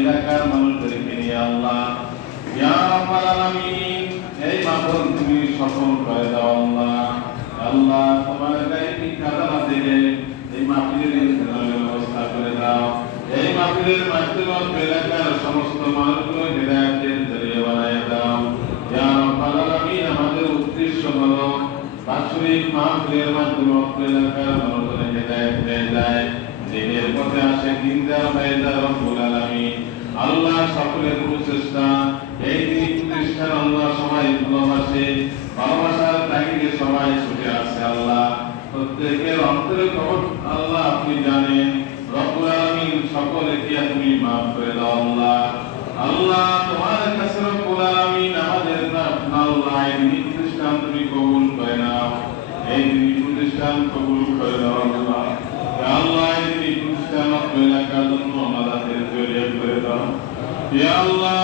এলাকার মানুষদেরকে নিয়ে আল্লাহ ইয়া রাব্বাল আলামিন এই মাহফিল তুমি সফল করে দাও আল্লাহ। আল্লাহ তোমার গায়ে খাজানা থেকে এই মাহফিলের ইন্তজামের ব্যবস্থা করে দাও। এই মাহফিলের মাধ্যমে এলাকার সমস্ত মানুষগুলো হেদায়েতের জরিয়া বানায় দাও ইয়া রাব্বাল আলামিন। আমাদের উদ্দেশ্য হলো বাৎসরিক মাহফিলের মাধ্যমে এলাকার মানুষজন হেদায়েত পেয়ে যায়, দিনের পথে আসে, দিনদার হয়ে যায় রব্বুল আলামিন। আল্লাহ সকলের প্রচেষ্টা এই দিন প্রতিষ্ঠান আল্লাহ সবাই ভালোবাসে, ভালোবাসার তাগিদে সবাই ছুটে আসে আল্লাহ। প্রত্যেকের অন্তরে খবর আল্লাহ আপনি জানেন রব্বুল আলামিন। সকলকে আপনি মাফ করে দাও আল্লাহ। আল্লাহ তোমার কাছে রব্বুল আলামিন আমাদের আল্লাহ এই দিন প্রতিষ্ঠান তুমি কবুল করে নাও, এই দিন প্রতিষ্ঠান কবুল করে দাও আল্লাহ। আল্লাহ এই দিন প্রতিষ্ঠান এলাকার জন্য আমাদের জড়িয়ে করে দাও ইয়া আল্লাহ।